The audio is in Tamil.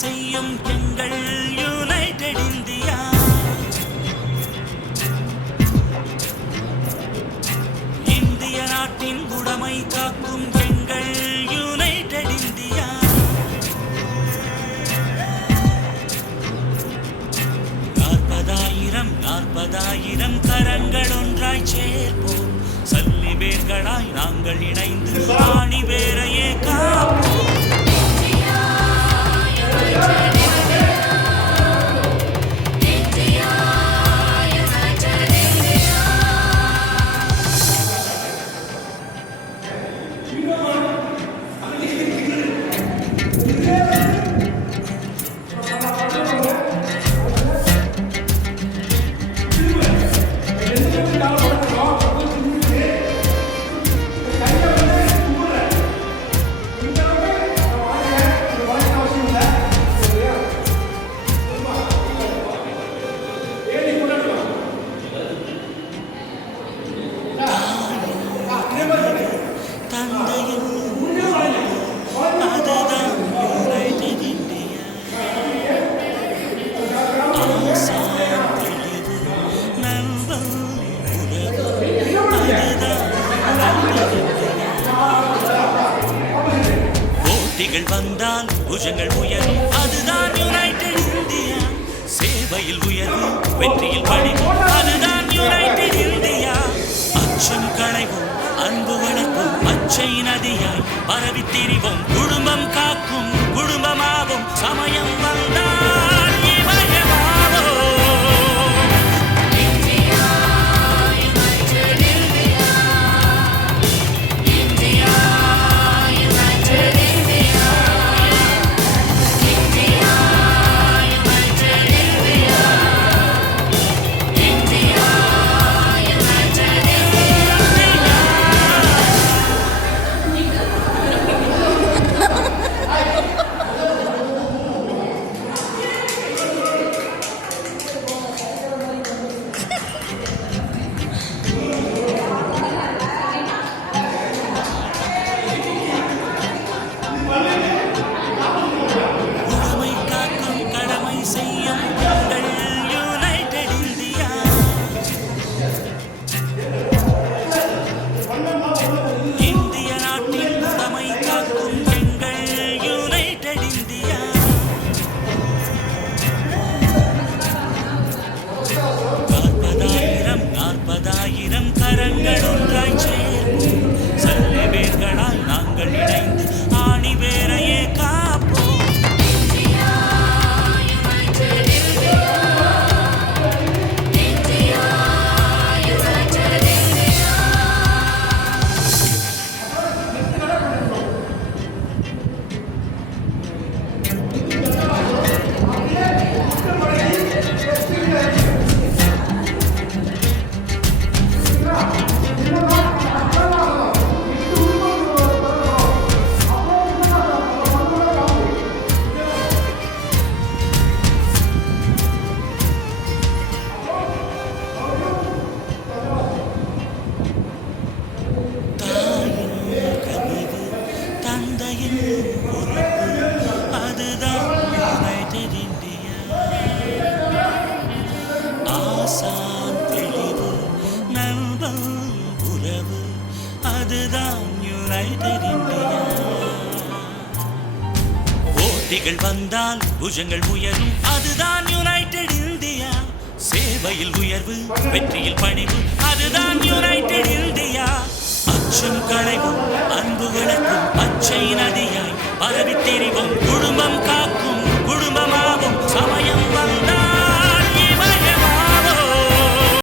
செய்யும் எங்கள் யுனைடெட் இந்தியா. இந்திய நாட்டின் உடைமை காக்கும் எங்கள் யுனைடெட் இந்தியா. 40,000 கரங்கள் ஒன்றாய் சேர்ப்போம். சல்லி வேர்களாய் நாங்கள் இணைந்து ஆணி வேரையே காப்போம். போட்டிகள் வந்தால் புஜங்கள் உயரும், அதுதான் யுனைடெட் இந்தியா. சேவையில் உயர்வு, வெற்றியில் பணிவும், அதுதான் யுனைடெட் இந்தியா. அச்சம் களைவோம், அன்பு வளர்ப்போம், பச்சை நதியாய் பரவி திரிவோம். குடும்பம் காக்கும் குடும்பமாகும், சமயம் வந்தால் இமயமாவோம். இந்திய நாட்டின் உடைமை காக்கும் எங்கள் யுனைடெட் இந்தியா. 40,000 கரங்கள் ஒன்றாய் சேர்ப்போம். சல்லி வேர்களால் நாங்கள் இணைந்து ஆணி வேரையே காப்போம். அதுதான் யுனைடெட் இந்தியா. ஆசான் தெளிவு, நண்பன் உறவு, அதுதான் யுனைடெட் இந்தியா. போட்டிகள் வந்தால் புஜங்கள் உயரும், அதுதான் யுனைடெட் இந்தியா. சேவையில் உயர்வு, வெற்றியில் பணிவு, அதுதான் யுனைடெட் இந்தியா. அச்சம் களைவோம், அன்பு வளர்ப்போம், பச்சை நதியாய் பரவி திரிவோம். குடும்பம்